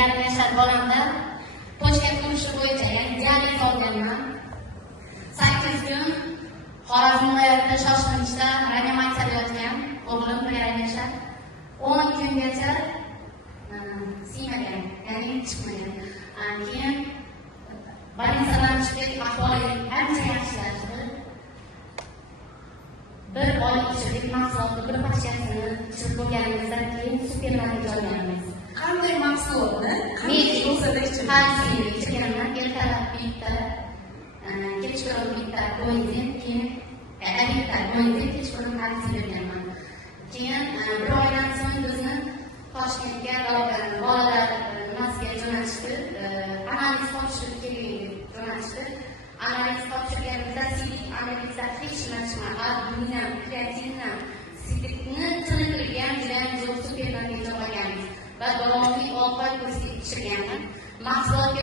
yarim yashar bolamda pochka qurishi bo'yicha ya'ni dializ olganman. 8 kun Xorazm viloyatida shoshilinchda reanimatsiyada yotgan o'g'lim 1 yarim yashar 10 kungacha siymagan, ya'ni chiqmagan. Keyin больницаdan chiqib ahvoli ancha yaxshilashdi. 1 oy ichida mahsulotni bir pakchasini ichib bo'lganimizdan keyin supermarketga olganmiz. Qanday mahsulotni? Qanday dozada ichganman. Ertalab bitta, kechqurun bitta qo'ydim, keyin bitta qo'ydim, kechqurun kalsiy berganman. Keyin 1 oydan so'ng bizni Toshkentga bolalar nimasiga jo'natishdi. Analiz topshirib keling deb jo'natishdi. Analiz topshirganimizda sidik analizda hech nima chiqmadi. Albumina, kreatinina, sidikni tiniqilgan juda zo'r supermarketga olganmiz. Va davomli 6 oy kursga ichirganman. Mahsulotga